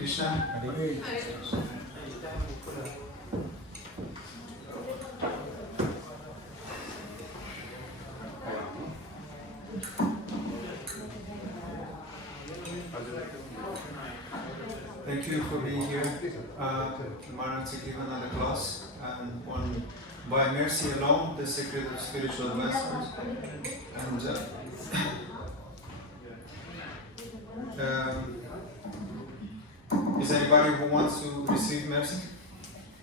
Krishna. Hare Thank you for being here. Tomorrow to give another class on by mercy alone, the secret of spiritual advancement. And is anybody who wants to receive mercy?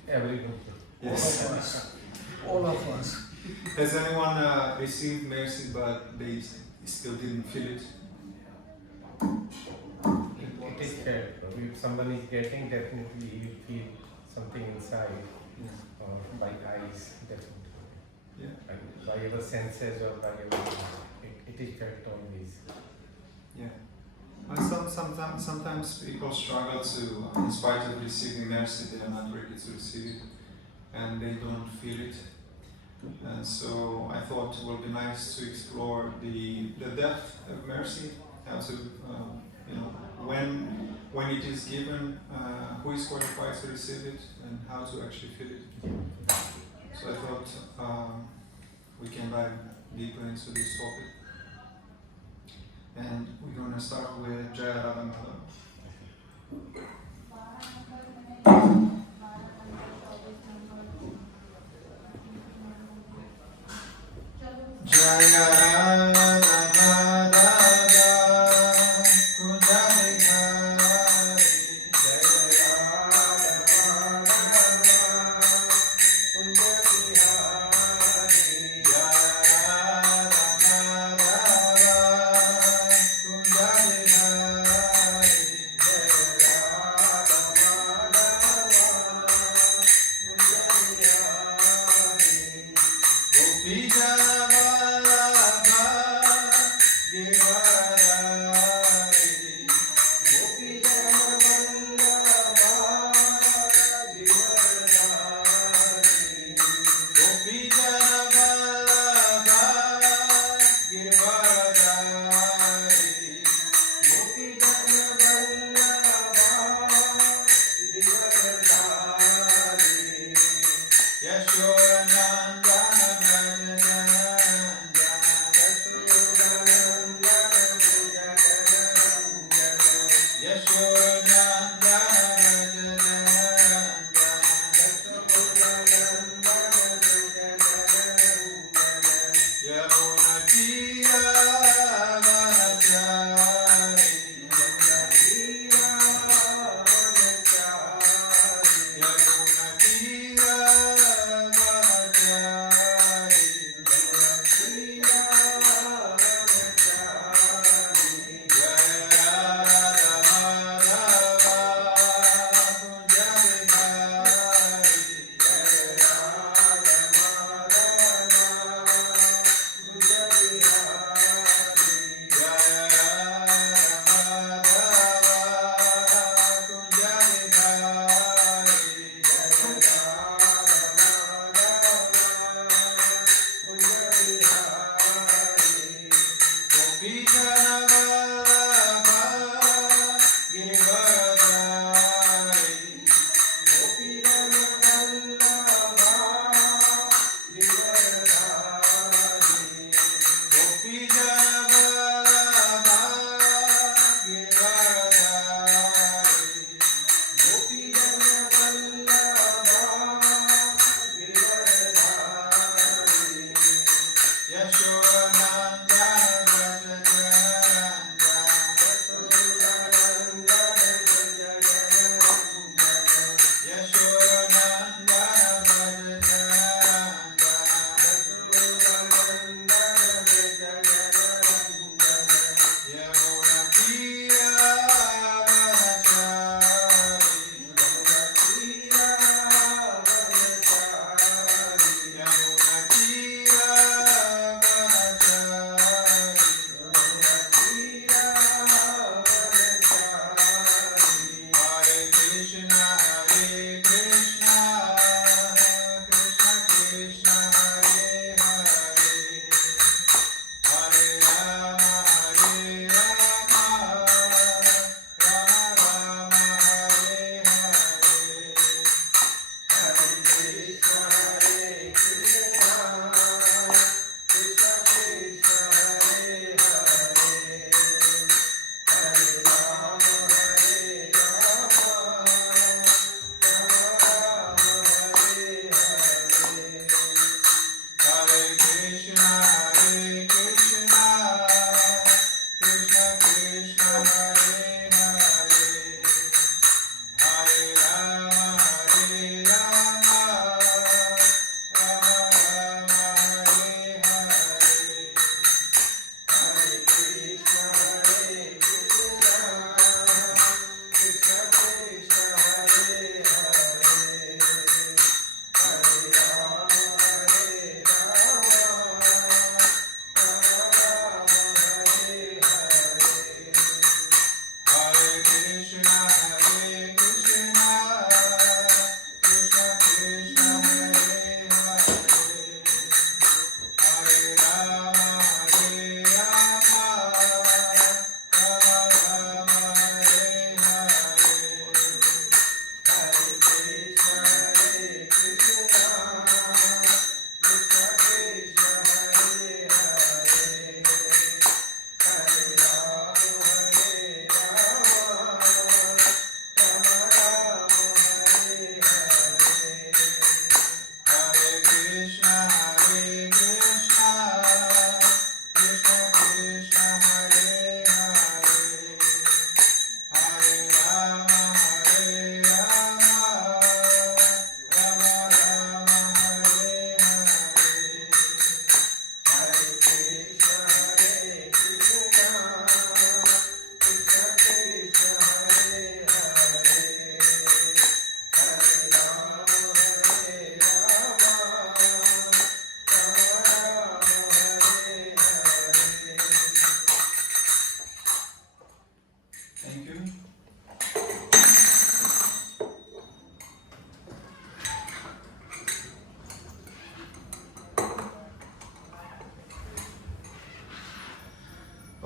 Everyone. Yes. All of us. Has anyone received mercy but they still didn't feel it? It is felt. If someone is getting, definitely you feel something inside, or by eyes, definitely. Yeah. And by your senses or by your it is felt always. Yeah. And sometimes people struggle to, in spite of receiving mercy, they are not ready to receive it, and they don't feel it. And so I thought it would be nice to explore the depth of mercy, how to, when it is given, who is qualified to receive it, and how to actually feel it. So I thought we can dive deeper into this topic. And we're going to start with Jaya Radha Madhava. Jaya Radha Madhava Kujali Hari. Jaya Radha Madhava Kujali Hari. Jaya Radha Madhava Kujali Hari. Jaya Radha Madhava Kujali Hari. Gopi Jana Yashoda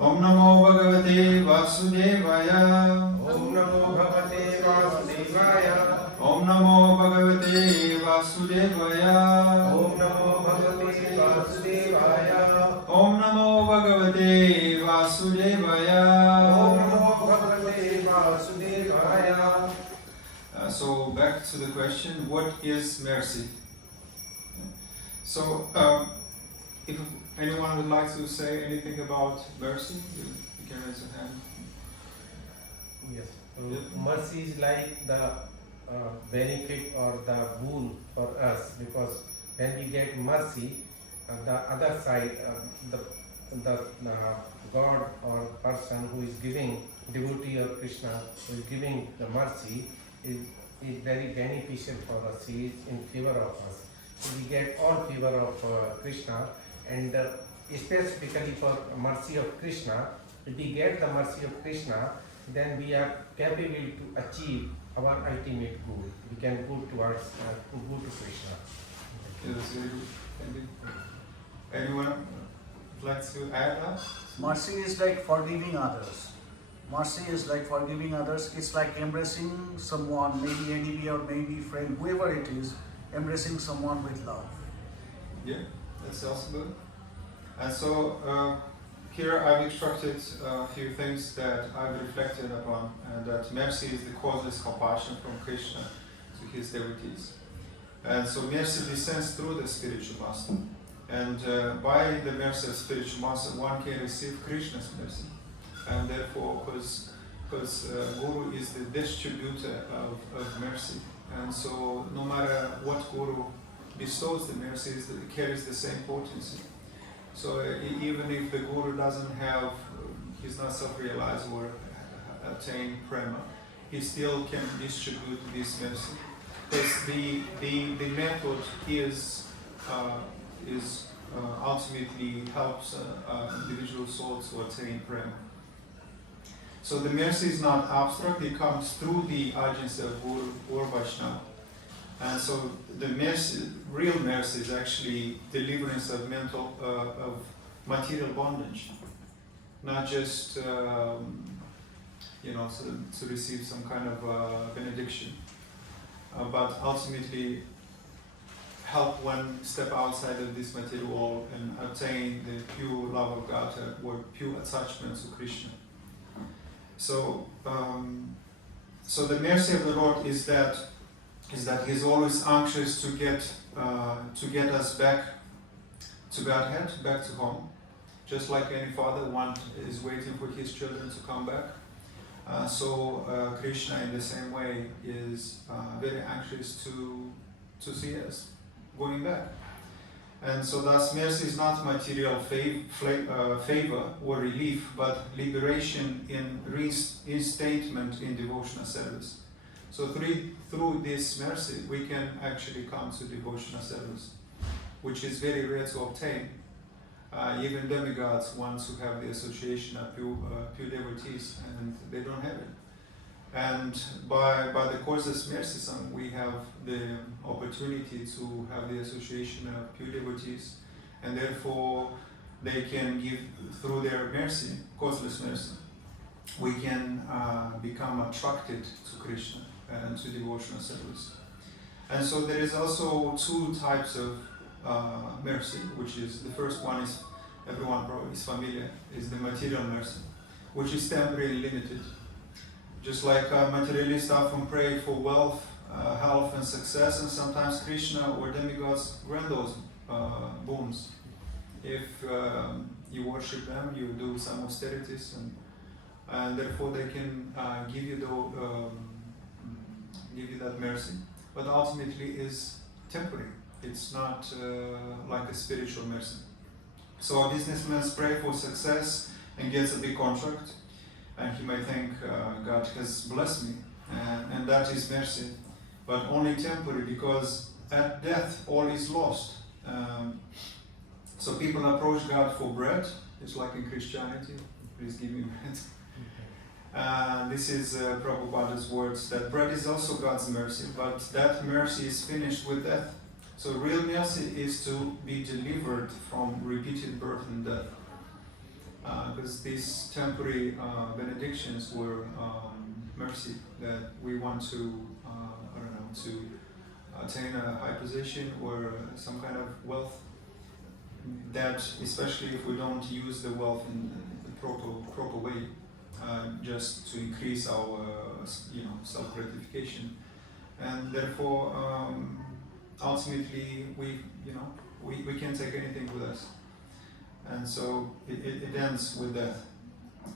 Om Namo Bhagavate Vasudevaya. Om Namo Bhagavate Vasudevaya. Om Namo Bhagavate Vasudevaya. Om Namo Bhagavate Vasudevaya. Om Namo Bhagavate Vasudevaya. Om Namo Bhagavate Vasudevaya. So back to the question, what is mercy? So if anyone would like to say anything about mercy, you can raise your hand. Yes. Mercy is like the benefit or the boon for us, because when we get mercy, the other side, the God or person who is giving, devotee of Krishna, who is giving the mercy, is very beneficial for us. He is in favor of us. So we get all favor of Krishna, and specifically for mercy of Krishna, if we get the mercy of Krishna, then we are capable to achieve our ultimate goal. We can go towards go to Krishna. Yes, very good. Thank you. Anyone would like to add that? Mercy is like forgiving others. Mercy is like forgiving others. It's like embracing someone, maybe enemy or maybe friend, whoever it is, embracing someone with love. Yeah, that's also good. And so here I've extracted a few things that I've reflected upon, and that mercy is the causeless compassion from Krishna to his devotees. And so mercy descends through the spiritual master. And by the mercy of spiritual master, one can receive Krishna's mercy. And therefore, because Guru is the distributor of mercy. And so no matter what Guru bestows the mercy, it carries the same potency. So even if the Guru doesn't have, he's not self-realized or attain prema, he still can distribute this mercy. Because the method is ultimately helps individual souls to attain prema. So the mercy is not abstract, it comes through the agency of Guru or Vaishnava. And so the mercy, real mercy, is actually deliverance of material bondage, not just to receive some kind of benediction, but ultimately help one step outside of this material world and attain the pure love of God or pure attachment to Krishna. So the mercy of the Lord is that He's always anxious to get us back to Godhead, back to home. Just like any father is waiting for his children to come back. So Krishna, in the same way, is very anxious to see us going back. And so thus mercy is not material favor or relief, but liberation in reinstatement in devotional service. So through this mercy, we can actually come to devotional service, which is very rare to obtain. Even demigods want to have the association of pure devotees, and they don't have it. And by the causeless mercy song, we have the opportunity to have the association of pure devotees, and therefore they can give, through their mercy, causeless mercy, we can become attracted to Krishna and to devotional service. And so there is also two types of mercy, which is, the first one is, everyone probably is familiar, is the material mercy, which is temporarily limited. Just like materialists often pray for wealth, health and success, and sometimes Krishna or demigods grant those boons. If you worship them, you do some austerities, and therefore they can give you that mercy. But ultimately is temporary. It's not like a spiritual mercy. So a businessman prays for success and gets a big contract, and he may think God has blessed me, and that is mercy, but only temporary, because at death all is lost. So people approach God for bread. It's like in Christianity, please give me bread. This is Prabhupada's words, that bread is also God's mercy, but that mercy is finished with death. So real mercy is to be delivered from repeated birth and death. because these temporary benedictions were mercy that we want to, I don't know, to attain a high position or some kind of wealth. That, especially if we don't use the wealth in the proper way, just to increase our, self gratification, and therefore, ultimately, we can't take anything with us, and so it ends with death.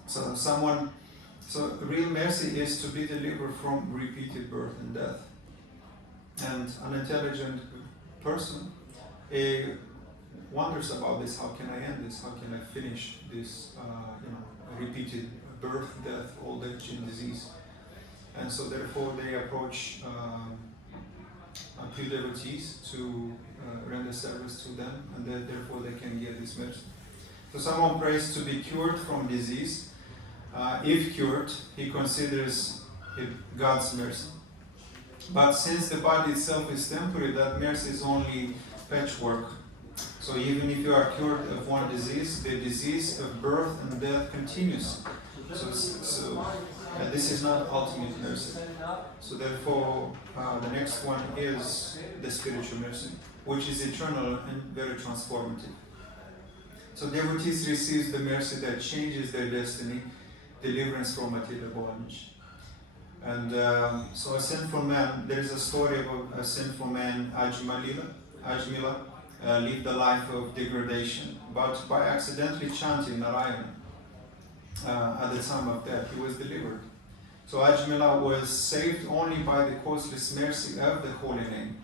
So real mercy is to be delivered from repeated birth and death. And an intelligent person wonders about this. How can I end this? How can I finish this? Repeated birth, death, old age, and disease. And so therefore they approach pure devotees to render service to them, and therefore they can get this mercy. So someone prays to be cured from disease. If cured, he considers it God's mercy. But since the body itself is temporary, that mercy is only patchwork. So even if you are cured of one disease, the disease of birth and death continues. So this is not ultimate mercy. So therefore, the next one is the spiritual mercy, which is eternal and very transformative. So devotees receive the mercy that changes their destiny, deliverance from material bondage. And so a sinful man, there is a story about a sinful man, Ajmila, lived a life of degradation, but by accidentally chanting Narayana at the time of death, he was delivered. So Ajmila was saved only by the causeless mercy of the holy name.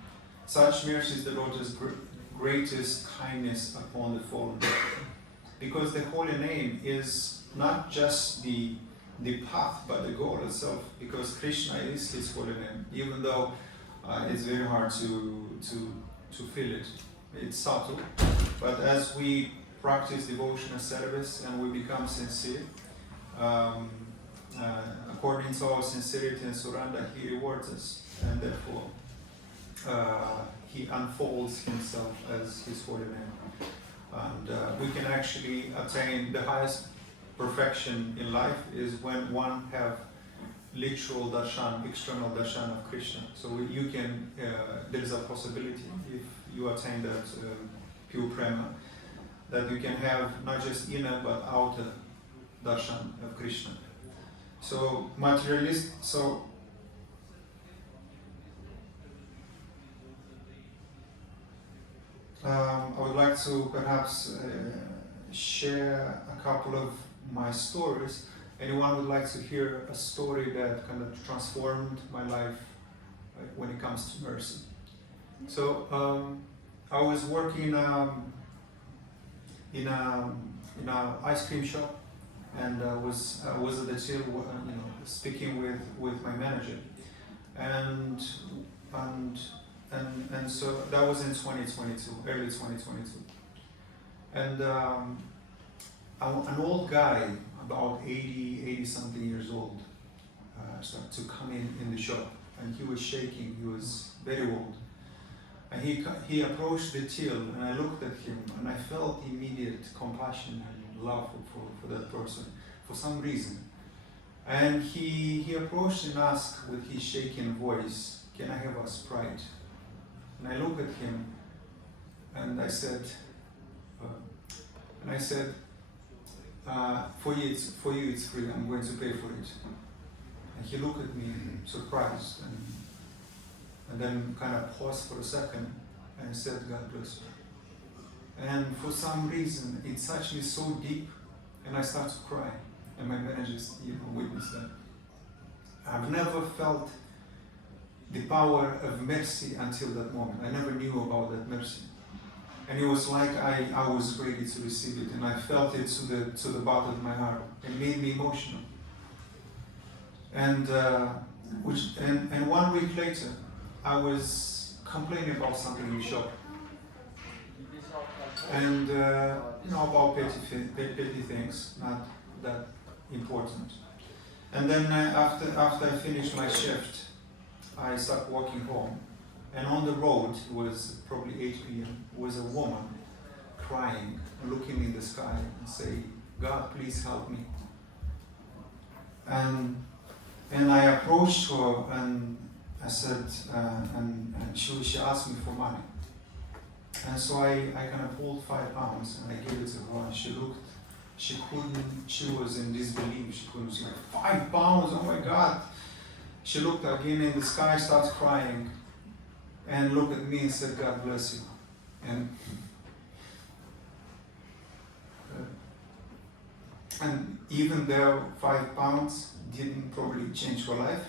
Such mercy is the Lord's greatest kindness upon the fallen. Because the holy name is not just the path, but the goal itself. Because Krishna is his holy name, even though it's very hard to feel it. It's subtle, but as we practice devotional service and we become sincere, according to our sincerity and surrender, he rewards us, and therefore he unfolds himself as his holy name. And we can actually attain the highest perfection in life is when one have literal darshan, external darshan of Krishna. So you can, there is a possibility if you attain that pure prema, that you can have not just inner but outer darshan of Krishna. So I would like to perhaps share a couple of my stories. Anyone would like to hear a story that kind of transformed my life when it comes to mercy? So I was working in a ice cream shop, and was at the till, speaking with my manager, and so that was in 2022, early 2022, and an old guy, about 80 something years old, started to come in the shop, and he was shaking. He was very old. And he approached the till, and I looked at him, and I felt immediate compassion and love for that person, for some reason. And he approached and asked with his shaking voice, "Can I have a Sprite?" And I looked at him, and I said, for you it's free. I'm going to pay for it." And he looked at me surprised, and then kind of paused for a second and said, "God bless you." And for some reason, it touched me so deep, and I started to cry. And my managers, witnessed that. I've never felt the power of mercy until that moment. I never knew about that mercy. And it was like I was ready to receive it, and I felt it to the bottom of my heart. It made me emotional. And 1 week later, I was complaining about something in the shop, and about petty things, not that important. And then after I finished my shift, I started walking home, and on the road, it was probably 8 p.m., was a woman crying, looking in the sky and saying, God, please help me. And I approached her and I said, and she asked me for money. And so I kind of pulled £5 and I gave it to her, and she was in disbelief. She couldn't, she like, £5, oh my God. She looked again in the sky, started crying, and looked at me and said, God bless you. And even though £5 didn't probably change her life,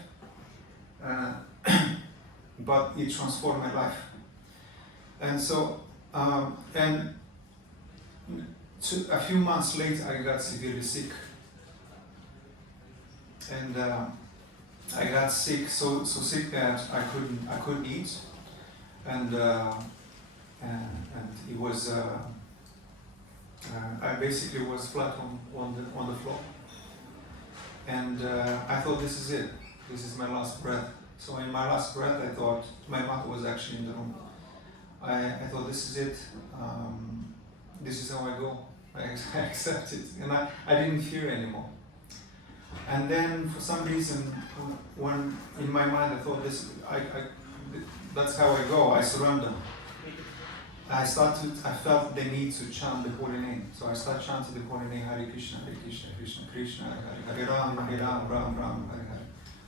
but it transformed my life. And so, and a few months later, I got severely sick. And I got sick, so sick that I couldn't eat, and it was I basically was flat on the floor, and I thought, this is it, this is my last breath. So in my last breath, I thought, my mother was actually in the room. I thought, this is it, this is how I go. I accept it, and I didn't fear anymore. And then for some reason, when in my mind I thought, that's how I go, I surrender. I felt the need to chant the holy name. So I started chanting the holy name, Hare Krishna, Krishna, Krishna, Hare Hare, Ram, Hare Ram, Ram, Ram, Hare Hare.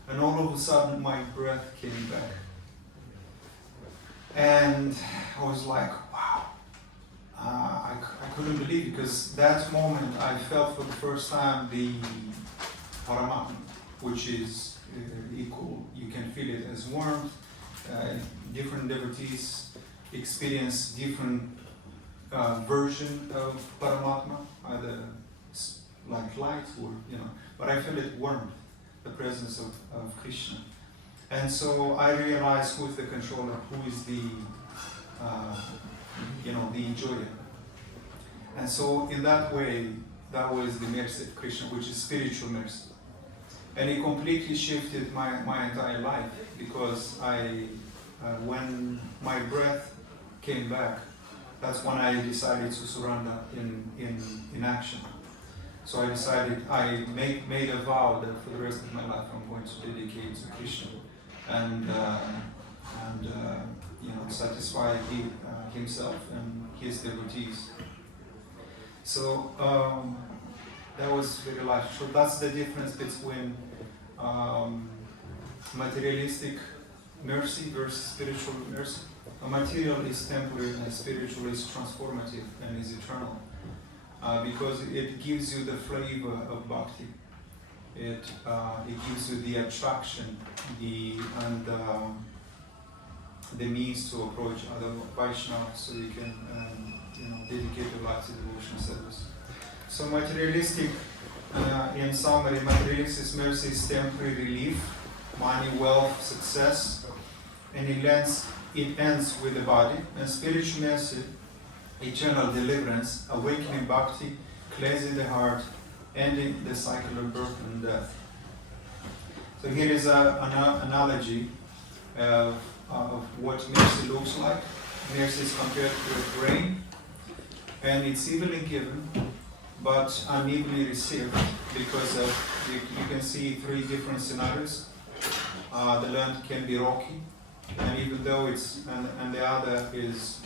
And all of a sudden my breath came back. And I was like, wow. I couldn't believe it, because that moment I felt for the first time the Paramatma, which is equal. You can feel it as warmth. Different devotees experience different version of Paramatma, either like light or, but I feel it warmth, the presence of Krishna. And so I realized who is the controller, who is the the enjoyer. And so in that way, that was the mercy of Krishna, which is spiritual mercy. And it completely shifted my entire life, because when my breath came back, that's when I decided to surrender in action. So I decided, I made a vow that for the rest of my life I'm going to dedicate to Krishna and satisfy himself and his devotees. So that was very life. So that's the difference between materialistic mercy versus spiritual mercy. A material is temporary and spiritual is transformative and is eternal, because it gives you the flavor of bhakti. It gives you the attraction, the means to approach other Vaishnavas, so you can dedicate your life to devotional service. So materialistic, in summary, materialistic mercy is temporary relief, money, wealth, success, and it ends with the body. And spiritual mercy, eternal deliverance, awakening bhakti, cleansing the heart, ending the cycle of birth and death. So here is an analogy of what mercy looks like. Mercy is compared to a grain, and it's evenly given, but unevenly received, because you can see three different scenarios. The land can be rocky, and even though and the other is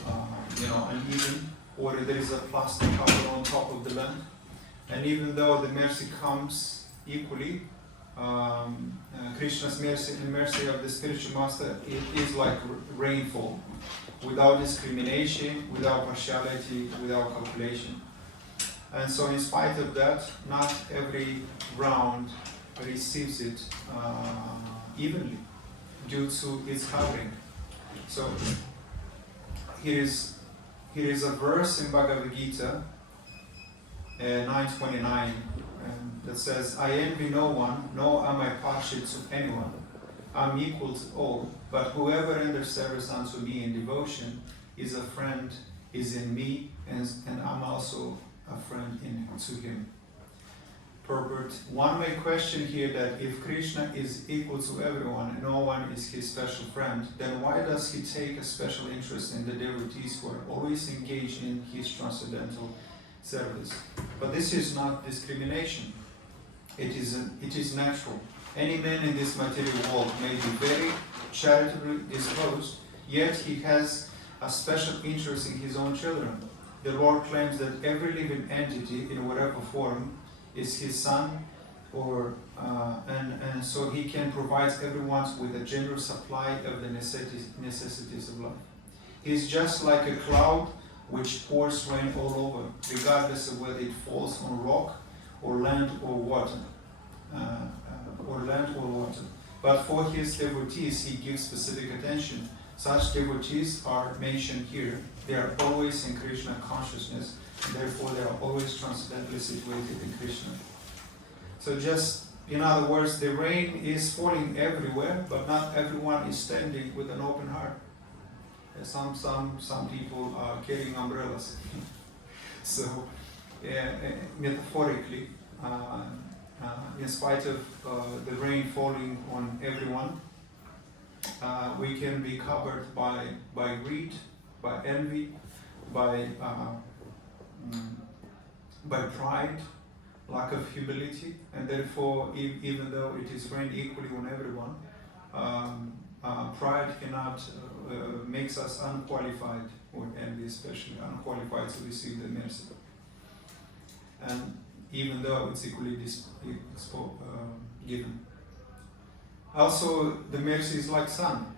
uneven, or there is a plastic cover on top of the land, and even though the mercy comes equally, Krishna's mercy and mercy of the spiritual master, it is like rainfall, without discrimination, without partiality, without calculation. And so in spite of that, not every ground receives it evenly due to its covering. So here is a verse in Bhagavad Gita 9:29 that says, I envy no one, nor am I partial to anyone. I'm equal to all, but whoever renders service unto me in devotion is a friend, is in me, and I'm also a friend to him. Purport. One may question here that if Krishna is equal to everyone and no one is his special friend, then why does he take a special interest in the devotees who are always engaged in his transcendental service. But this is not discrimination. It is natural. Any man in this material world may be very charitably disposed, yet he has a special interest in his own children. The Lord claims that every living entity, in whatever form, is his son, and so he can provide everyone with a generous supply of the necessities of life. He is just like a cloud which pours rain all over, regardless of whether it falls on rock or land or water. But for his devotees, he gives specific attention. Such devotees are mentioned here. They are always in Krishna consciousness, and therefore they are always transcendently situated in Krishna. So just, in other words, the rain is falling everywhere, but not everyone is standing with an open heart. Some people are carrying umbrellas. So, metaphorically, in spite of the rain falling on everyone, we can be covered by greed, by envy, by pride, lack of humility, and therefore, even though it is rained equally on everyone, pride cannot makes us unqualified, or envy especially, unqualified to receive the mercy. And even though it's equally given. Also, the mercy is like sun,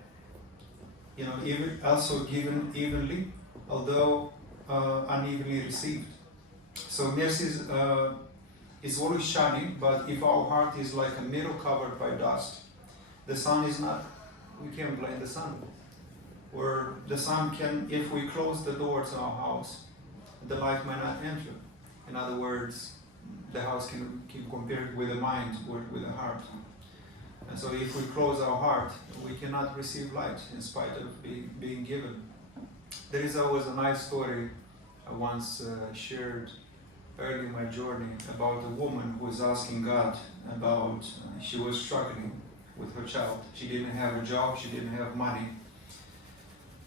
even also given evenly, although unevenly received. So mercy is always shining, but if our heart is like a mirror covered by dust, the sun is not. We can't blame the sun. Or the sun can, if we close the door to our house, the light might not enter. In other words, the house can be compared with the mind or with the heart. And so if we close our heart, we cannot receive light in spite of being given. There is always a nice story I once shared early in my journey about a woman who was asking God about, she was struggling with her child. She didn't have a job, she didn't have money.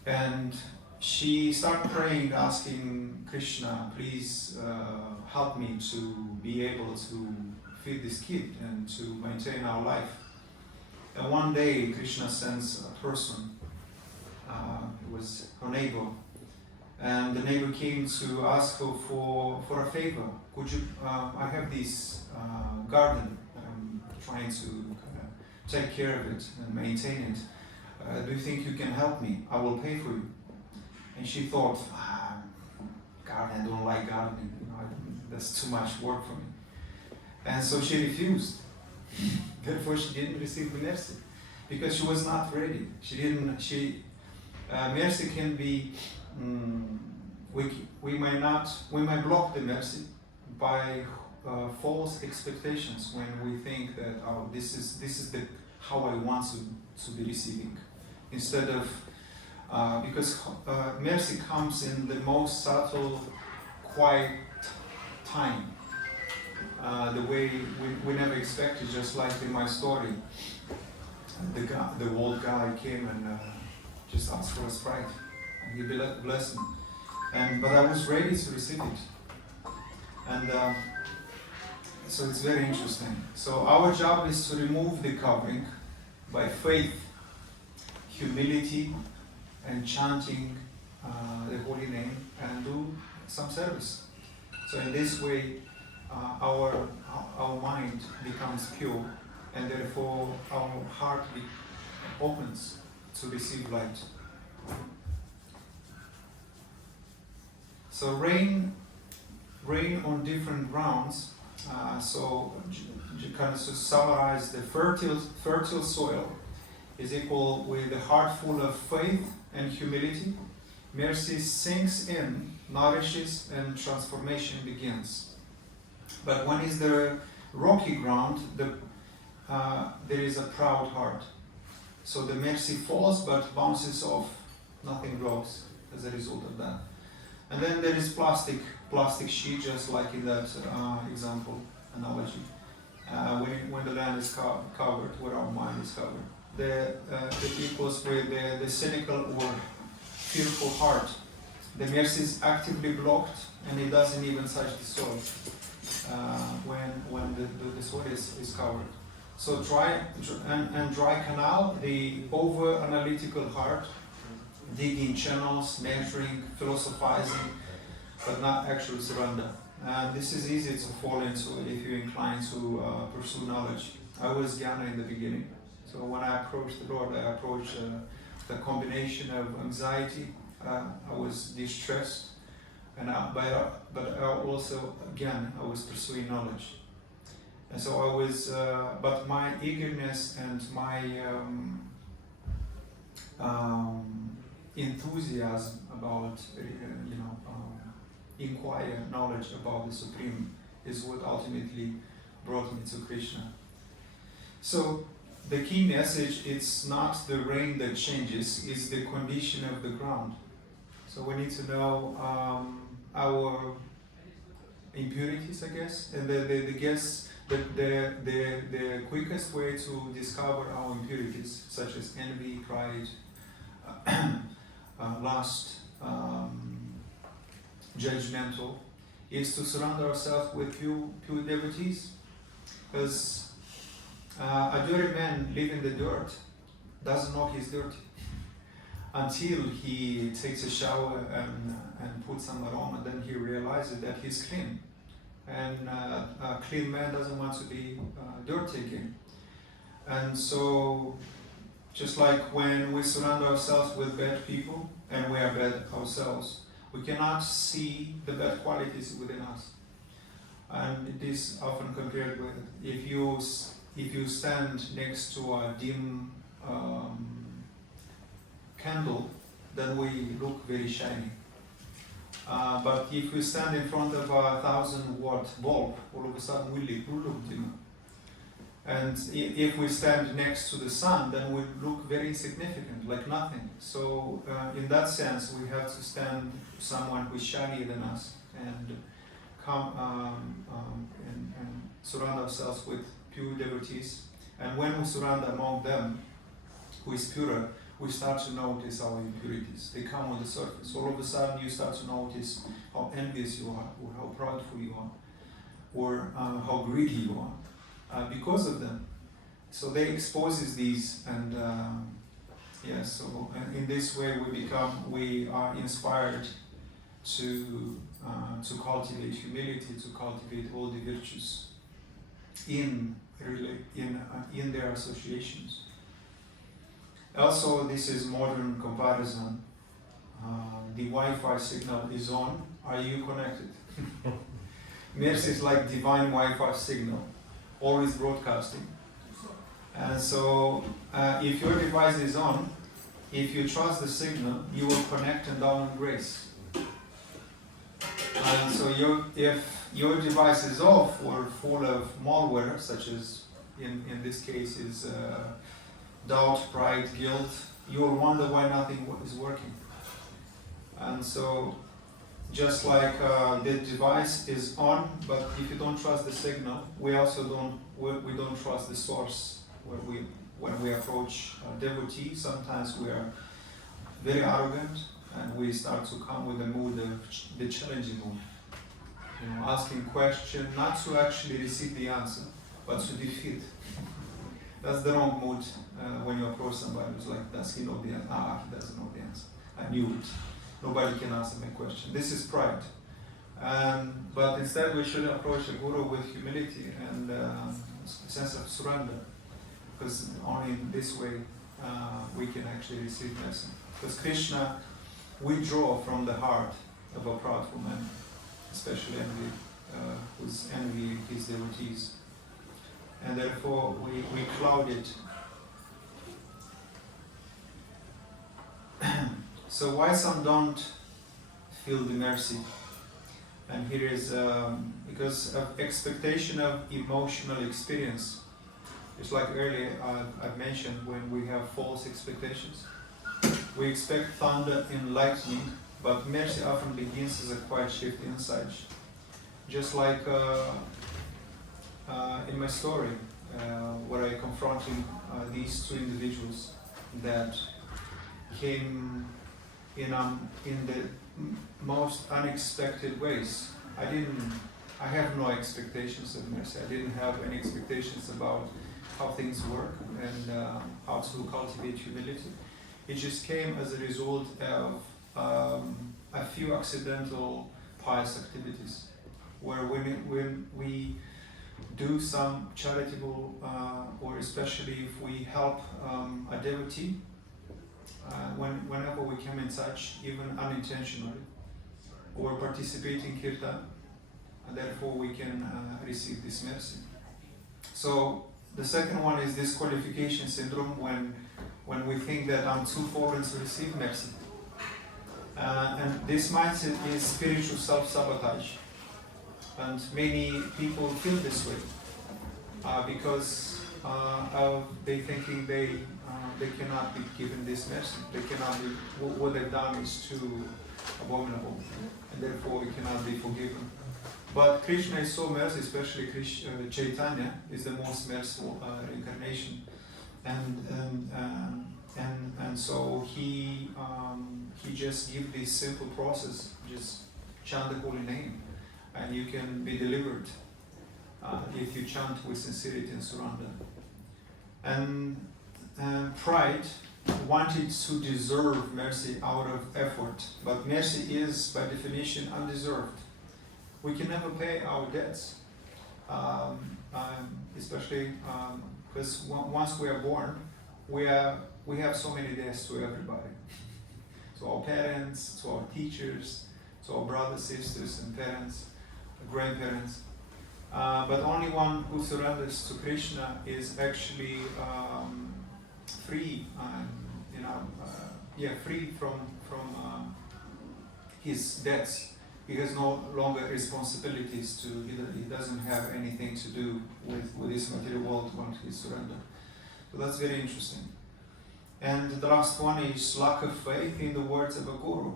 And she started praying, asking Krishna, please help me to be able to feed this kid and to maintain our life. And one day Krishna sends a person, it was her neighbor, and the neighbor came to ask her for a favor. Could you, I have this garden, I'm trying to take care of it and maintain it. Do you think you can help me? I will pay for you. And she thought, garden, I don't like gardening, that's too much work for me. And so she refused. Therefore, she didn't receive the mercy because she was not ready. Mercy can be, we might block the mercy by false expectations when we think that, oh, this is how I want to be receiving, instead of because mercy comes in the most subtle, quiet time, the way we never expected. Just like in my story, the old guy came and just asked for a Sprite, and he blessed me, but I was ready to receive it, and so it's very interesting. So our job is to remove the covering by faith, humility, and chanting the holy name, and do some service. So in this way, our mind becomes pure, and therefore our heart opens to receive light. So rain on different grounds. So kind of to summarize, the fertile soil is equal with the heart full of faith and humility. Mercy sinks in, nourishes, and transformation begins. But when is the rocky ground, there is a proud heart. So the mercy falls but bounces off, nothing grows as a result of that. And then there is plastic sheet, just like in that example, analogy. When the land is covered, where our mind is covered. The equals with the cynical or fearful heart. The mercy is actively blocked and it doesn't even touch the soil when the soil is covered. So dry canal, the over-analytical heart, digging channels, measuring, philosophizing, but not actual surrender. And this is easy to fall into if you're inclined to pursue knowledge. I was Jnana in the beginning. So when I approached the Lord, I approached the combination of anxiety. I was distressed, and but I also, again, I was pursuing knowledge. And so I was, but my eagerness and my enthusiasm about, inquire knowledge about the Supreme is what ultimately brought me to Krishna. So the key message, it's not the rain that changes, it's the condition of the ground. So we need to know our impurities, I guess, and the quickest way to discover our impurities, such as envy, pride, lust, judgmental, is to surround ourselves with pure devotees. Because a dirty man living in the dirt doesn't know he's dirty until he takes a shower and puts some aroma, then he realizes that he's clean. And a clean man doesn't want to be dirty again. And so, just like when we surround ourselves with bad people and we are bad ourselves, we cannot see the bad qualities within us. And it is often compared with if you stand next to a dim candle, then we look very shiny. But if we stand in front of a 1,000-watt bulb, all of a sudden we look dim. And if we stand next to the sun, then we look very insignificant, like nothing. So in that sense, we have to stand someone who is shinier than us and and surround ourselves with pure devotees. And when we surround among them, who is purer, we start to notice our impurities. They come on the surface. All of a sudden, you start to notice how envious you are, or how proudful you are, or how greedy you are, because of them. So they exposes these, and so in this way we are inspired to cultivate humility, to cultivate all the virtues in their associations. Also, this is modern comparison. The Wi-Fi signal is on. Are you connected? Mercy is like divine Wi-Fi signal, always broadcasting. And so, if your device is on, if you trust the signal, you will connect and down in grace. And so, if your device is off or full of malware, such as in this case is doubt, pride, guilt, you will wonder why nothing is working. And so, just like the device is on, but if you don't trust the signal, we also don't trust the source. When we approach a devotee, sometimes we are very arrogant, and we start to come with the mood of the challenging mood. Asking question not to actually receive the answer, but to defeat. That's the wrong mood when you approach somebody who's like, does he know the answer? He doesn't know the answer. I knew it. Nobody can answer my question. This is pride. But instead we should approach a guru with humility and a sense of surrender. Because only in this way we can actually receive blessing. Because Krishna withdraw from the heart of a proudful man, especially who's envy his devotees. And therefore we cloud it. So why some don't feel the mercy? And here is because of expectation of emotional experience. It's like earlier I've mentioned, when we have false expectations. We expect thunder and lightning, but mercy often begins as a quiet shift inside. Just like in my story, where I confronting these two individuals that came in the most unexpected ways. I have no expectations of mercy. I didn't have any expectations about how things work and how to cultivate humility. It just came as a result of a few accidental pious activities, where when we do some charitable, or especially if we help a devotee, whenever we come in touch, even unintentionally, or participate in kirtan, and therefore we can receive this mercy. So the second one is disqualification syndrome, when we think that I'm too fallen to receive mercy. And this mindset is spiritual self-sabotage. And many people feel this way because they thinking they cannot be given this mercy. They cannot be, what they've done is too abominable, and therefore it cannot be forgiven. But Krishna is so merciful, especially Chaitanya is the most merciful incarnation, and so he just give this simple process, just chant the holy name, and you can be delivered if you chant with sincerity and surrender. And pride wanted to deserve mercy out of effort, but mercy is by definition undeserved. We can never pay our debts, especially because once we are born, we have so many debts to everybody, to our parents, to our teachers, to our brothers, sisters, and parents, grandparents. But only one who surrenders to Krishna is actually free, free from his debts. He has no longer responsibilities he doesn't have anything to do with this material world once he surrenders. So that's very interesting. And the last one is lack of faith in the words of a guru.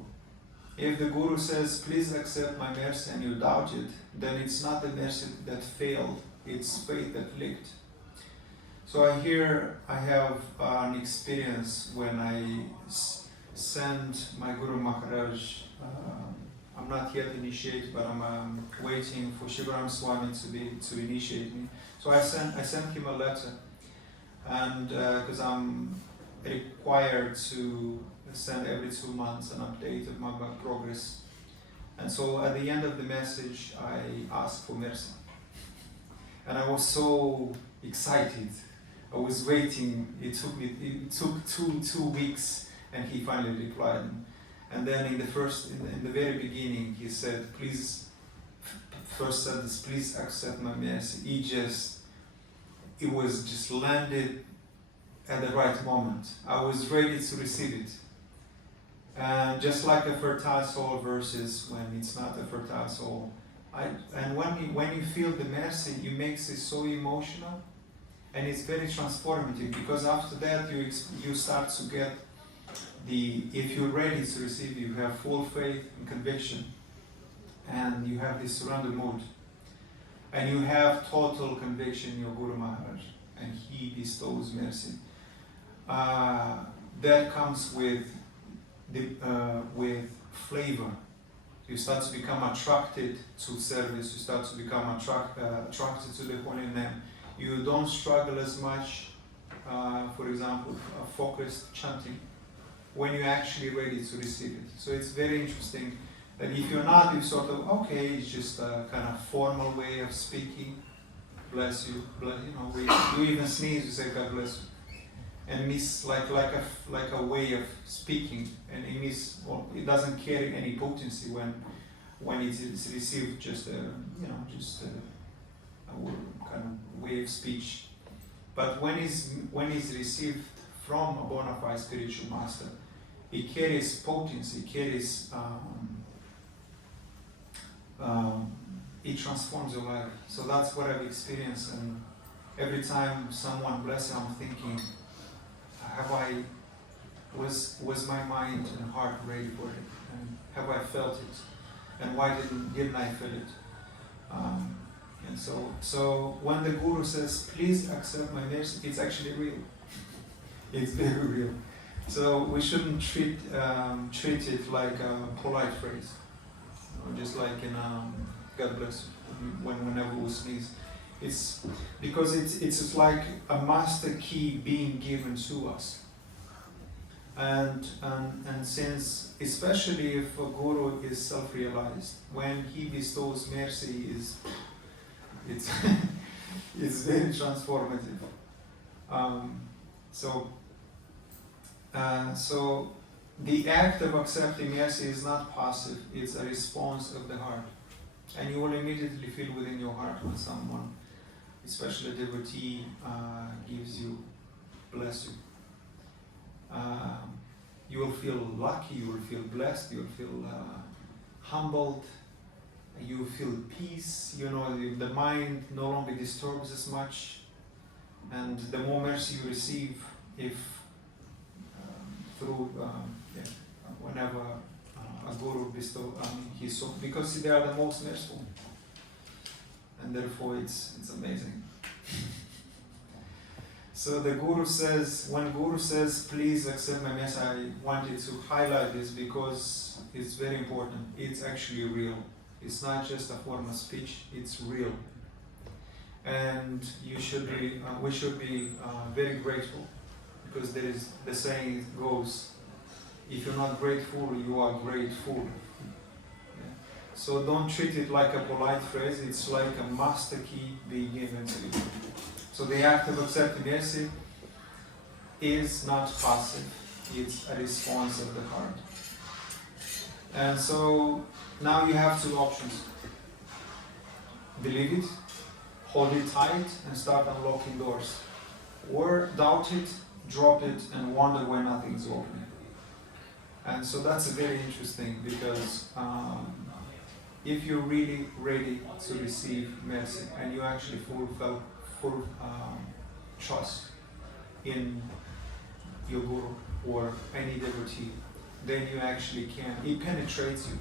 If the guru says, please accept my mercy, and you doubt it, then it's not the mercy that failed, it's faith that leaked. So I have an experience when I sent my Guru Maharaj. I'm not yet initiated, but I'm waiting for Shivaram Swami to initiate me. So I sent him a letter, and because I'm required to send every 2 months an update of my progress, and so at the end of the message I asked for mercy, and I was so excited. I was waiting. It took two weeks, and he finally replied. And then in the very beginning, he said, "Please, first sentence, please accept my mercy." It was just landed at the right moment. I was ready to receive it. And just like a fertile soil versus when it's not a fertile soil. And when you feel the mercy, it makes it so emotional, and it's very transformative, because after that you start to get if you're ready to receive, you have full faith and conviction, and you have this surrender mood, and you have total conviction in your Guru Maharaj, and he bestows mercy. That comes with flavor. You start to become attracted to service. You start to become attracted to the holy name. You don't struggle as much, for example, focused chanting, when you're actually ready to receive it. So it's very interesting that if you're not, you sort of, okay, it's just a kind of formal way of speaking, bless you, you even sneeze, you say God bless you, and miss like a way of speaking, and it doesn't carry any potency when it's received just a kind of way of speech. But when it's received from a bona fide spiritual master, it carries potency, it carries, it transforms your life. So that's what I've experienced, and every time someone blesses, I'm thinking, was my mind and heart ready for it? And have I felt it? And why didn't I feel it? And so when the Guru says, please accept my mercy, it's actually real. It's very real. So we shouldn't treat it like a polite phrase, just like in God bless you, whenever we sneeze. It's because it's like a master key being given to us. And since, especially if a guru is self-realized, when he bestows mercy, it's it's very transformative. So the act of accepting mercy is not passive; it's a response of the heart, and you will immediately feel within your heart when someone, especially a devotee, gives you, bless you. You will feel lucky, you will feel blessed, you will feel humbled, you will feel peace, the mind no longer disturbs as much, and the more mercy you receive, if through whenever a guru bestows, because they are the most merciful, and therefore it's amazing. So the Guru says, when Guru says, please accept my message, I wanted to highlight this because it's very important. It's actually real. It's not just a form of speech, it's real. And we should be very grateful, because there is, the saying goes, if you're not grateful, you are grateful. Yeah. So don't treat it like a polite phrase, it's like a master key being given to you. So the act of accepting mercy is not passive, it's a response of the heart. And so now you have two options. Believe it, hold it tight, and start unlocking doors. Or doubt it, drop it, and wonder why nothing is opening. And so that's very interesting, because if you're really ready to receive mercy, and you actually full trust in your guru or any devotee, then you actually can. It penetrates you.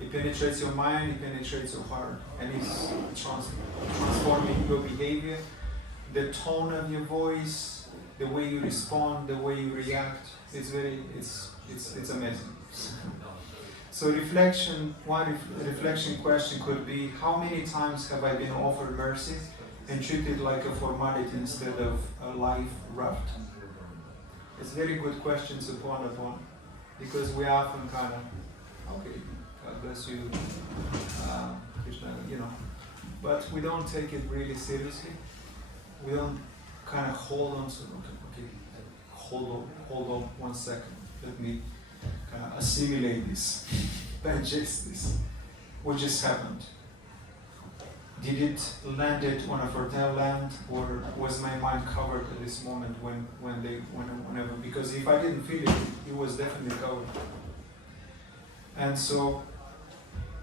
It penetrates your mind, it penetrates your heart, and it's transforming your behavior, the tone of your voice, the way you respond, the way you react. It's amazing. So one reflection question could be, how many times have I been offered mercy and treated like a formality instead of a life raft? It's a very good question to ponder upon, because we often kind of, okay, God bless you, Krishna, but we don't take it really seriously. We don't kind of hold on to, okay, hold on 1 second, let me kind of assimilate this, digest this. What just happened? Did it landed on a fertile land, or was my mind covered at this moment whenever? Because if I didn't feel it, it was definitely covered. And so,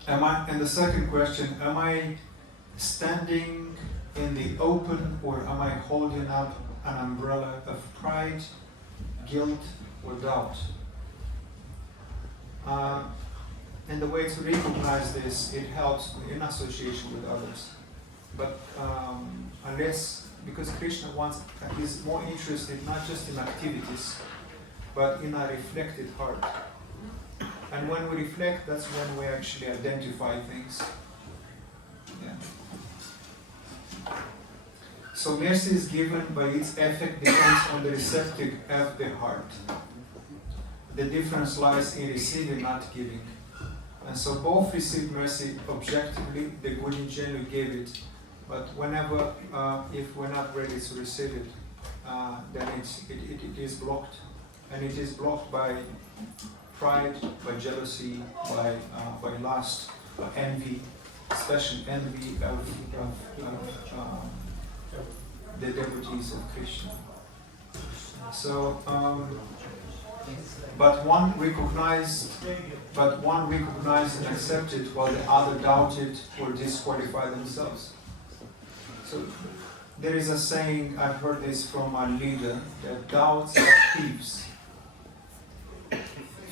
and the second question, am I standing in the open, or am I holding up an umbrella of pride, guilt, or doubt? And the way to recognize this, it helps in association with others. But because Krishna is more interested not just in activities, but in a reflected heart. And when we reflect, that's when we actually identify things. Yeah. So mercy is given, but its effect depends on the receptive of the heart. The difference lies in receiving, not giving. And so both receive mercy objectively, the good ingenuity gave it, but whenever, if we're not ready to receive it, then it is blocked. And it is blocked by pride, by jealousy, by lust, by envy, especially envy of the devotees of Krishna. So, but one recognized and accepted, while the other doubted or disqualified themselves. So there is a saying, I've heard this from a leader, that doubts are thieves.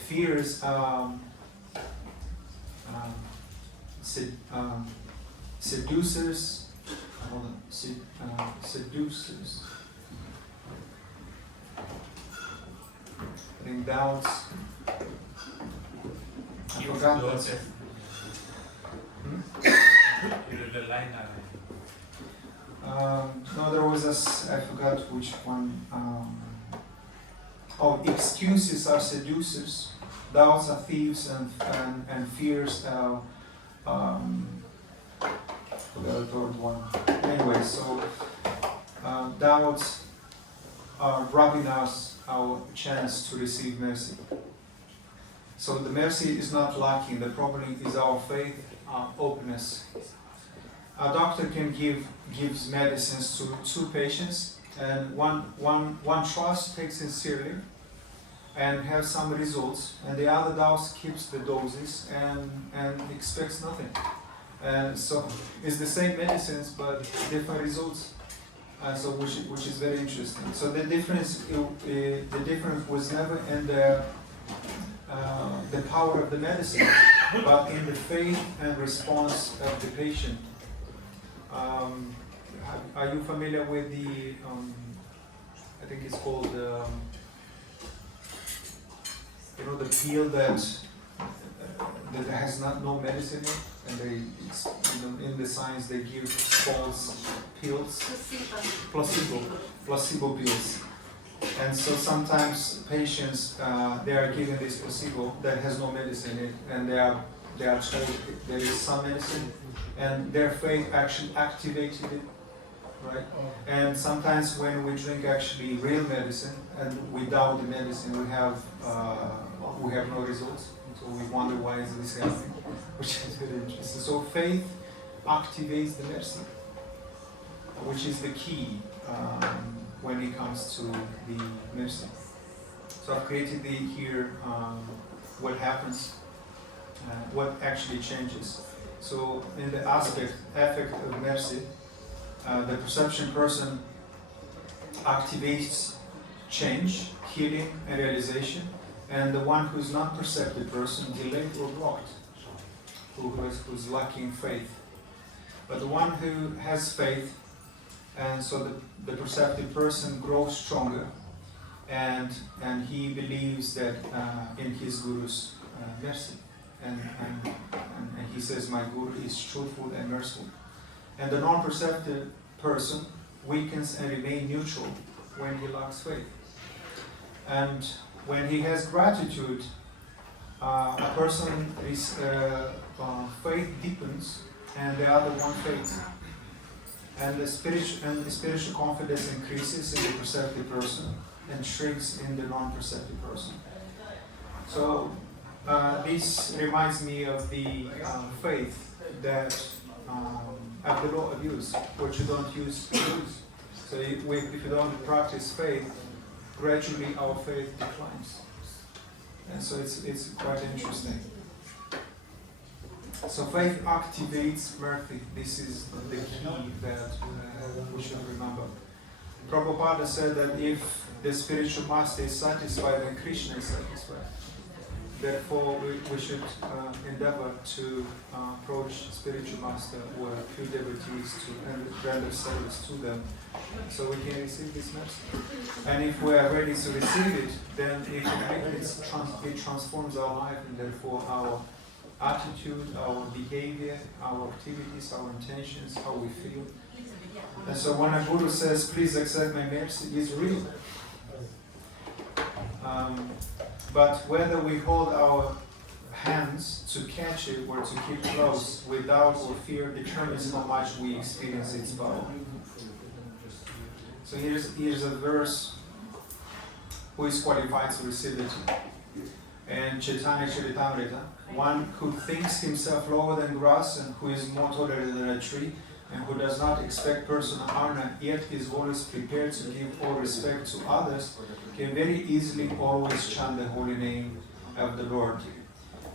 Fears seducers. think doubts. I forgot that. No, there was I forgot which one. Excuses are seducers, doubts are thieves, and fears are. Forgot the third one. Anyway, so doubts are robbing us our chance to receive mercy. So the mercy is not lacking. The problem is our faith, our openness. A doctor can gives medicines to two patients, and one trusts, takes it seriously, and has some results, and the other doubts, keeps the doses and expects nothing. And so it's the same medicines but different results. So which is very interesting. So the difference was never in the power of the medicine, but in the faith and response of the patient. Are you familiar with the? I think it's called the pill that has no medicine in it, and they in the science they give false pills, placebo pills. And so sometimes patients they are given this placebo that has no medicine in it, and they are told there is some medicine, and their faith actually activated it, right? And sometimes when we drink actually real medicine and without the medicine, we have no results. So we wonder why is this happening, which is very interesting. So faith activates the mercy, which is the key when it comes to the mercy. So I've created here what happens, what actually changes. So in the effect of mercy, the perception person activates change, healing, and realization, and the one who's not perceptive person delayed or blocked, who's lacking faith. But the one who has faith, and so the perceptive person grows stronger, and he believes that in his guru's mercy, and he says, my guru is truthful and merciful. And the non-perceptive person weakens and remains neutral when he lacks faith. And when he has gratitude, a person is faith deepens, and the other one fades. And the spiritual confidence increases in the perceptive person and shrinks in the non-perceptive person. So this reminds me of the faith that of the law of use, which you don't use to use. So if you don't practice faith, gradually our faith declines. And so it's quite interesting. So faith activates mercy. This is the key that we should remember. Prabhupada said that if the spiritual master is satisfied, then Krishna is satisfied. Therefore, we should endeavor to approach spiritual master or pure devotees to render service to them, so we can receive this mercy. And if we are ready to receive it, then it transforms our life, and therefore our attitude, our behavior, our activities, our intentions, how we feel. And so when a guru says, please accept my mercy, it's real. But whether we hold our hands to catch it or to keep close with doubt or fear determines how much we experience its power. So here's a verse, who is qualified to receive it. And Chaitanya Charitamrita, one who thinks himself lower than grass and who is more tolerant than a tree, and who does not expect personal honor, yet is always prepared to give all respect to others, can very easily always chant the holy name of the Lord.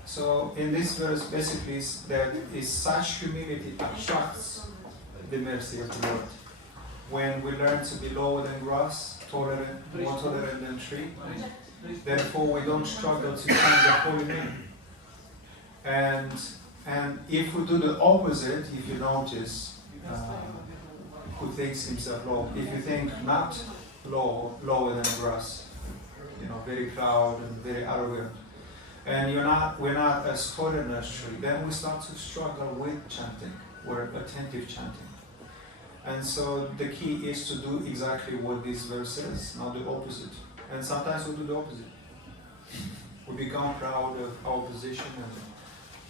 So in this verse, basically, such humility attracts the mercy of the Lord. When we learn to be lower than grass, more tolerant than tree, therefore we don't struggle to chant the holy name. And if we do the opposite, if you notice, who thinks himself low. If you think not lower than grass, very proud and very arrogant, and we're not as holy naturally, then we start to struggle with chanting, or attentive chanting. And so the key is to do exactly what this verse says, not the opposite. And sometimes we do the opposite. We become proud of our position and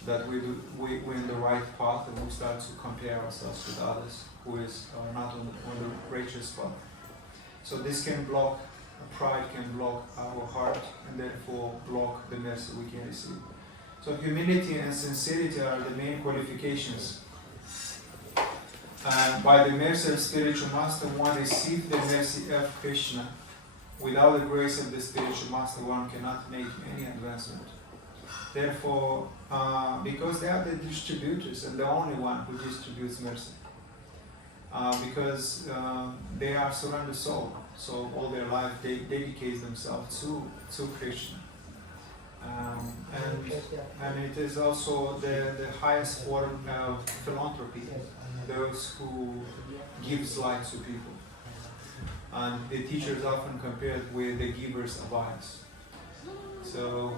that we're in the right path, and we start to compare ourselves with others who is not on the righteous path. So this can block, pride can block our heart, and therefore block the mercy we can receive. So humility and sincerity are the main qualifications. And by the mercy of spiritual master, one receives the mercy of Krishna. Without the grace of the spiritual master, one cannot make any advancement. Therefore, because they are the distributors and the only one who distributes mercy. Because they are surrendered soul, so all their life they dedicate themselves to Krishna. And it is also the highest form of philanthropy, those who gives life to people. And the teachers often compared with the givers of eyes. So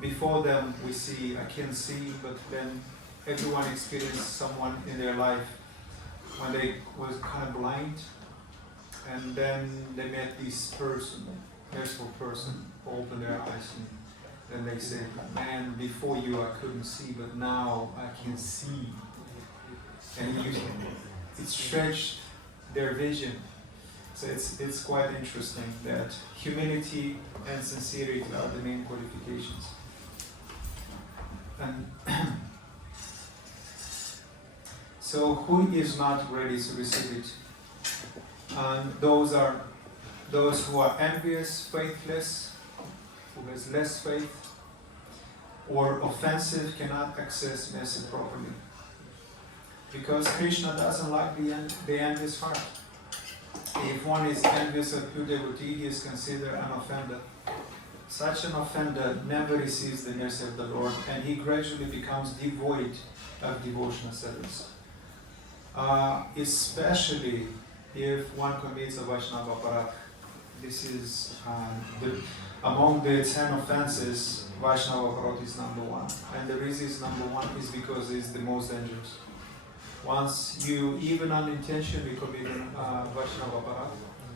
before them I can see, but then everyone experienced someone in their life when they was kind of blind, and then they met this person, merciful person, who opened their eyes, and then they said, man, before you I couldn't see, but now I can see. And it stretched their vision. So it's quite interesting that humility and sincerity are the main qualifications. And so who is not ready to receive it? And those are those who are envious, faithless, who has less faith, or offensive, cannot access mercy properly. Because Krishna doesn't like the envious heart. If one is envious of pure devotee, he is considered an offender. Such an offender never receives the mercy of the Lord, and he gradually becomes devoid of devotional service. Especially if one commits a Vaishnava aparat. This is among the 10 offenses, Vaishnava aparat is number one. And the reason it's number one is because it's the most dangerous. Once you even unintentionally commit Vaishnava aparat,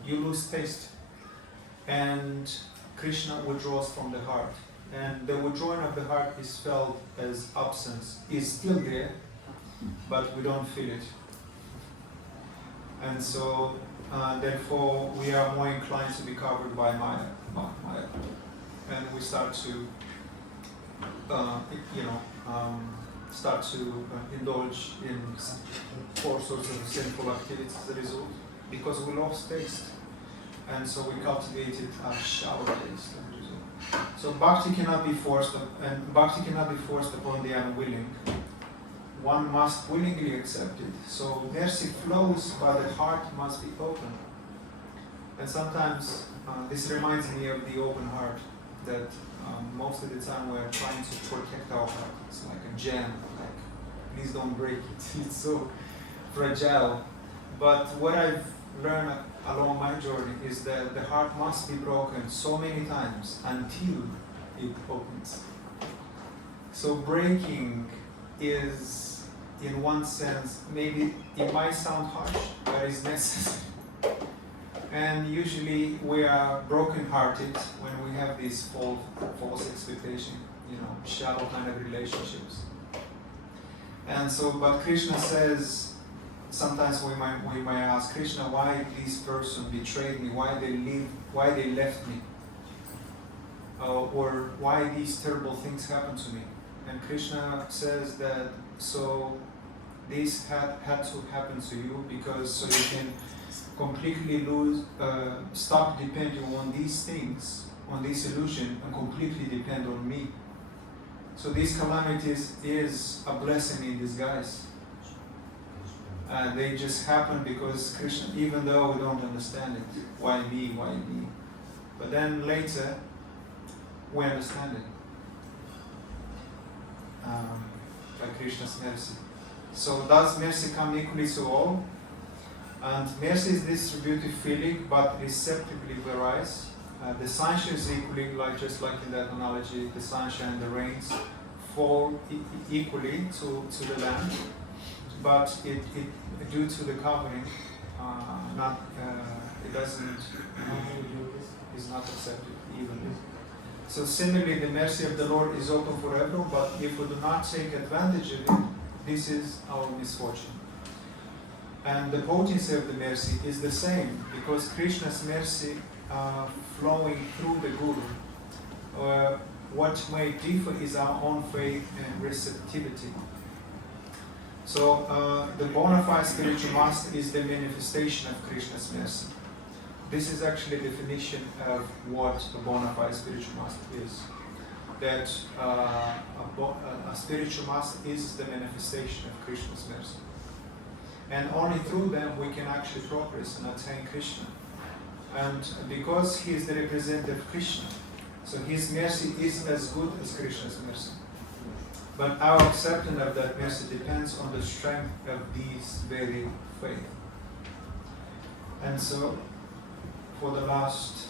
you lose taste. And Krishna withdraws from the heart. And the withdrawing of the heart is felt as absence. It's still there, but we don't feel it. And so, therefore, we are more inclined to be covered by Maya. And we start to, indulge in all sorts of sinful activities as a result, because we lost taste. And so we cultivated a shallow taste as a result. So bhakti cannot be forced, and bhakti cannot be forced upon the unwilling. One must willingly accept it. So mercy flows, but the heart must be open. And sometimes this reminds me of the open heart, that most of the time we're trying to protect our heart. It's like a gem, like please don't break it. It's so fragile. But what I've learned along my journey is that the heart must be broken so many times until it opens. So breaking is, in one sense, maybe it might sound harsh, but it's necessary. And usually we are broken-hearted when we have this false expectation, shallow kind of relationships. And so, but Krishna says, sometimes we might ask Krishna, why this person betrayed me, why they left me, or why these terrible things happened to me. And Krishna says that so this had to happen to you because so you can completely stop depending on these things, on this illusion, and completely depend on me. So these calamities is a blessing in disguise. And they just happen because Krishna, even though we don't understand it, why me? But then later, we understand it. By Krishna's mercy. So does mercy come equally to all? And mercy is distributive feeling, but receptively varies. The sunshine is equally, just like in that analogy, the sunshine and the rains fall equally to the land, but it due to the covering, it doesn't is not accepted evenly. So similarly, the mercy of the Lord is open for everyone, but if we do not take advantage of it, this is our misfortune. And the potency of the mercy is the same, because Krishna's mercy flowing through the Guru. What may differ is our own faith and receptivity. So the bona fide spiritual master is the manifestation of Krishna's mercy. This is actually a definition of what a bona fide spiritual master is. That a spiritual master is the manifestation of Krishna's mercy. And only through them we can actually progress and attain Krishna. And because he is the representative of Krishna, so his mercy is as good as Krishna's mercy. But our acceptance of that mercy depends on the strength of these very faith. And so, for the last,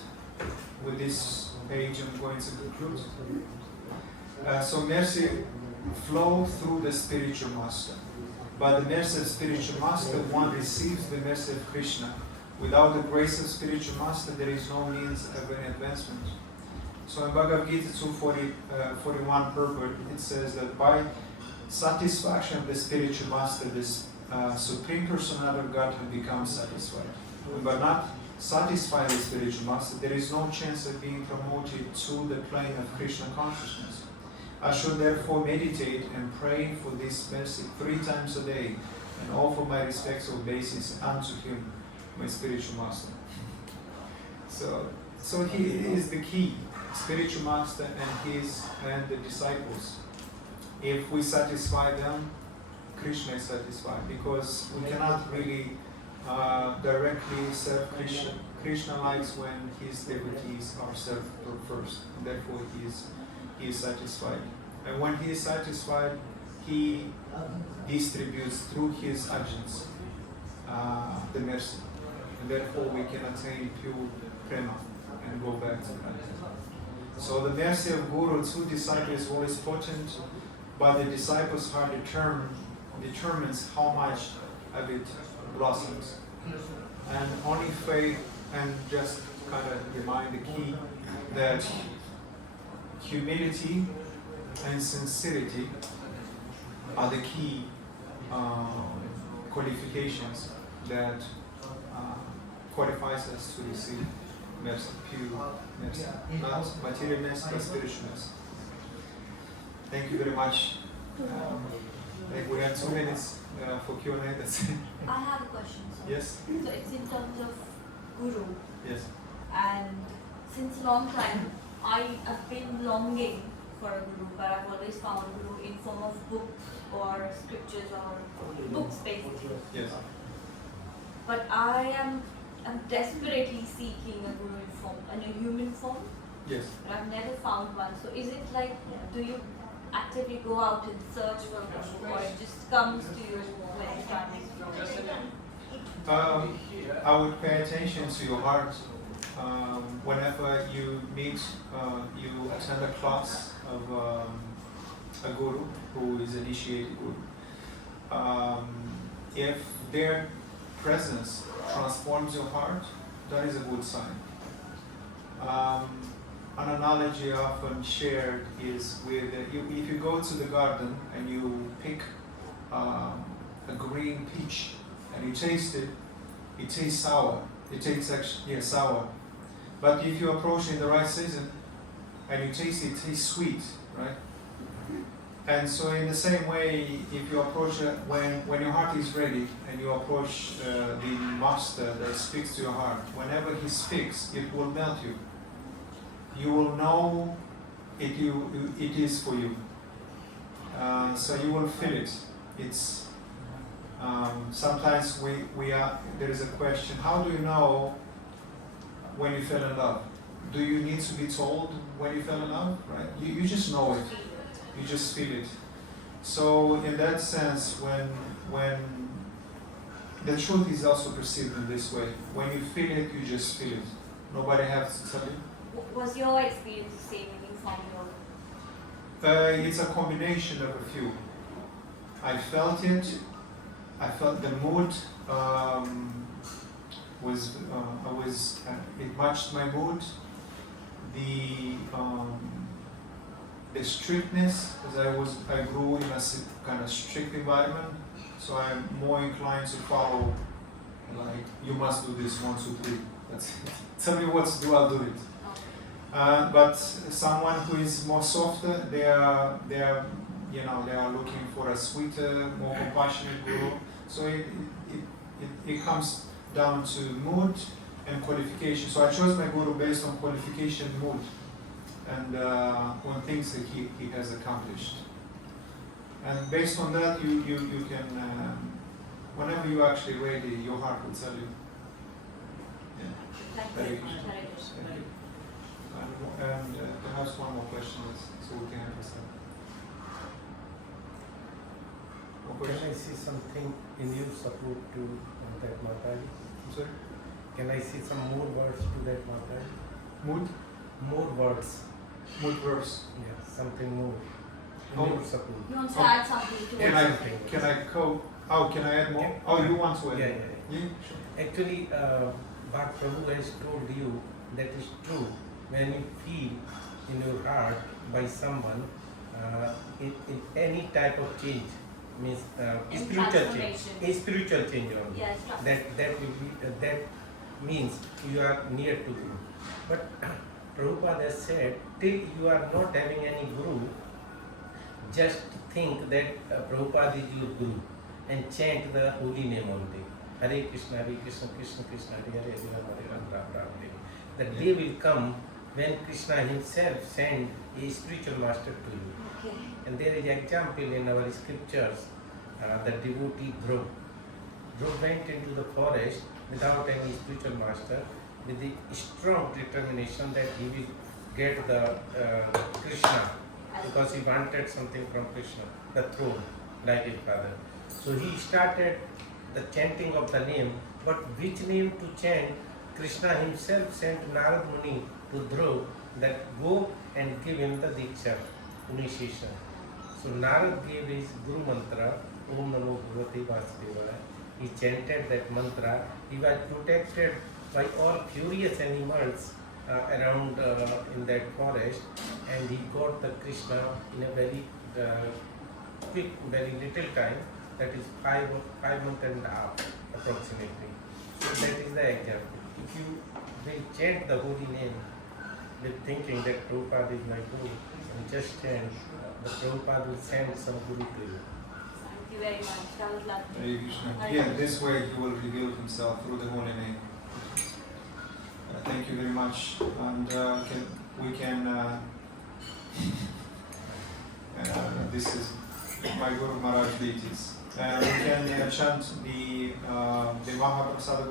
with this page, I'm going to conclude. So mercy flows through the spiritual master. By the mercy of spiritual master, one receives the mercy of Krishna. Without the grace of spiritual master, there is no means of an advancement. So in Bhagavad Gita 2:41 purport, it says that by satisfaction of the spiritual master, this Supreme Personality of Godhead becomes satisfied. But not satisfy the spiritual master, there is no chance of being promoted to the plane of Krishna consciousness. I should therefore meditate and pray for this mercy 3 times a day and offer my respects or obeisance unto him, my spiritual master. So he is the key, spiritual master and the disciples. If we satisfy them, Krishna is satisfied, because we cannot really directly serve Krishna. Krishna likes when his devotees are served first, and therefore he is satisfied. And when he is satisfied, he distributes through his agents the mercy. And therefore we can attain pure prema and go back to God. So the mercy of Guru to disciples is always potent, but the disciples' heart determines how much of it blossoms. And only faith, and just kind of remind the key that humility and sincerity are the key qualifications that qualifies us to receive mercy, pure mercy, not material mercy, but spiritual mercy. Thank you very much. I think we have 2 minutes for Q&A. That's it. I have a question, sir. Yes. So it's in terms of Guru, Yes. and since long time I have been longing for a Guru, but I've always found Guru in form of books or scriptures or books basically. Yes. But I am desperately seeking a Guru in a human form, Yes. but I've never found one. So is it like, do you actively go out and search for a Guru, or it just comes to you when you start listening? I would pay attention to your heart. Whenever you meet, you attend a class of a guru who is initiated guru. If their presence transforms your heart, that is a good sign. An analogy often shared is with if you go to the garden and you pick a green peach and you taste it, it tastes sour. It tastes actually sour. But if you approach it in the right season and you taste it, it tastes sweet, right? And so in the same way, if you approach it when your heart is ready and you approach the master that speaks to your heart, whenever he speaks, it will melt you. You will know it is for you. So you will feel it. It's sometimes there is a question, how do you know when you fell in love? Do you need to be told when you fell in love? Right? You just know it. You just feel it. So in that sense, when the truth is also perceived in this way, when you feel it, you just feel it. Nobody has to tell you. Was your experience the same when you found your? It's a combination of a few. I felt it. I felt the mood it matched my mood. The strictness, because I grew in a kind of strict environment, so I'm more inclined to follow, like, you must do this 1, 2, 3. That's it. Tell me what to do, I'll do it. But someone who is more softer, they are looking for a sweeter, more compassionate guru. So it comes down to mood and qualification. So I chose my guru based on qualification, mood, and on things that he has accomplished. And based on that, you can, whenever you're actually ready, your heart will tell you. Yeah. Thank Very you. good. Very good. Thank you. And perhaps one more question, so we can have a second. More Can I questions? see something in your support to that Mataji? I'm sorry? Can I see some more words to that Mataji? Mood? More words. Mood verse. Yeah, something more. In Oh. your support. You want to Oh. add something to Can it? I can I add more? Yeah. Oh, you want to add? Yeah, more? yeah, Yeah, sure. Actually, what Prabhu has told you, that is true. When you feel in your heart by someone, in any type of change, means In spiritual change, transformation. a spiritual change only. Yes. That will be that means you are near to Guru. But Prabhupada has said, till you are not having any Guru, just think that Prabhupada is your Guru and chant the holy name only. Hare Krishna, Krishna Krishna, Hare Hare, Hare Ram, Ram Ram, Hare. The day will come when Krishna himself send a spiritual master to you. Okay. And there is example in our scriptures, the devotee Dhruv. Dhruv went into the forest without any spiritual master, with the strong determination that he will get the Krishna, because he wanted something from Krishna, the throne, like his father. So he started the chanting of the name, but which name to chant? Krishna himself sent Narad Muni to Dhruv that go and give him the Diksha, initiation. So Narad gave his Guru mantra, Om Namo Bhagavate Vasudevaya. He chanted that mantra. He was protected by all furious animals around in that forest, and he got the Krishna in a very quick, very little time. That is 5 months and a half approximately. So that is the example. If you will chant the holy name with thinking that Prabhupada is my Guru, and just chant, the Prabhupada will send some Guru to you. Thank you very much. That was lovely. Hare Krishna. Hare Yeah, Krishna. this way he will reveal himself through the holy name. Thank you very much. And this is my Guru Maharaj deities. We can chant the Mahaprasada